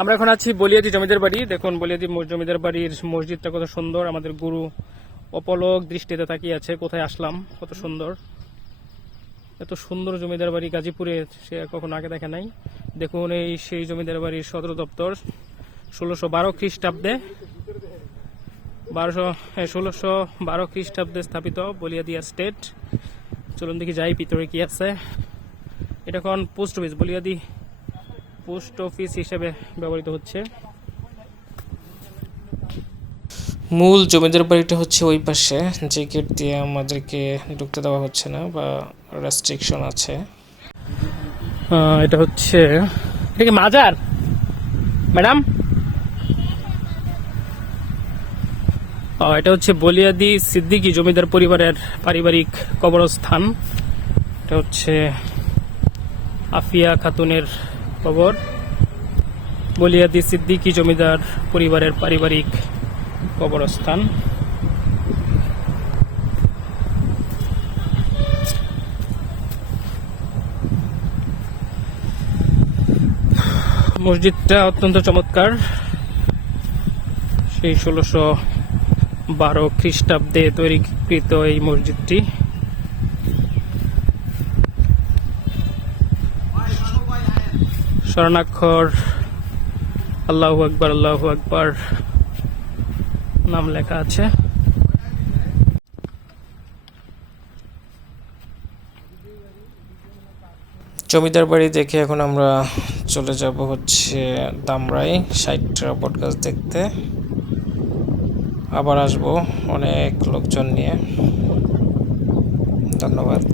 আমরা এখন আছি বলিয়াদি জমিদার বাড়ি। দেখুন বলিয়াদি জমিদার বাড়ির মসজিদটা কত সুন্দর। আমাদের গুরু অপলক দৃষ্টিতে তাকিয়ে আছে, কোথায় আসলাম, কত সুন্দর। এত সুন্দর জমিদার বাড়ি গাজীপুরে, সে কখনো আগে দেখে নাই। দেখুন, এই সেই জমিদার বাড়ির সদর দপ্তর, ষোলোশো বারো খ্রিস্টাব্দে, বারোশো হ্যাঁ ষোলোশো বারো খ্রিস্টাব্দে স্থাপিত বলিয়াদিয়া স্টেট। চলুন দেখি যাই, ভিতরে কি আছে। এটা এখন post office, Baliadi post office হিসেবে ব্যবহৃত হচ্ছে। মূল জমিদার বাড়িটা হচ্ছে ওই পাশে যে গেট দিয়ে আমাদেরকে ঢুকতে দেওয়া হচ্ছে না বা রেস্ট্রিকশন আছে। এটা হচ্ছে এটা কি মাজার? ম্যাডাম? ও, এটা হচ্ছে বলিয়াদি সিদ্দিকী জমিদার পরিবারের পারিবারিক কবরস্থান। এটা হচ্ছে আফিয়া খাতুনের কবর বলিয়াদি সিদ্দিকী জমিদার পরিবারের পারিবারিক কবরস্থান। মসজিদটা অত্যন্ত চমৎকার। সেই ষোলোশো বারো খ্রিস্টাব্দে তৈরিকৃত এই মসজিদটি। স্মরণাক্ষর আল্লাহু আকবর, আল্লাহু আকবার নাম লেখা আছে। জমিদার বাড়ি দেখে এখন আমরা চলে যাব হচ্ছে দামরাই ষাটটা পডকাস্ট দেখতে। আবার আসব অনেক লোকজন নিয়ে। ধন্যবাদ।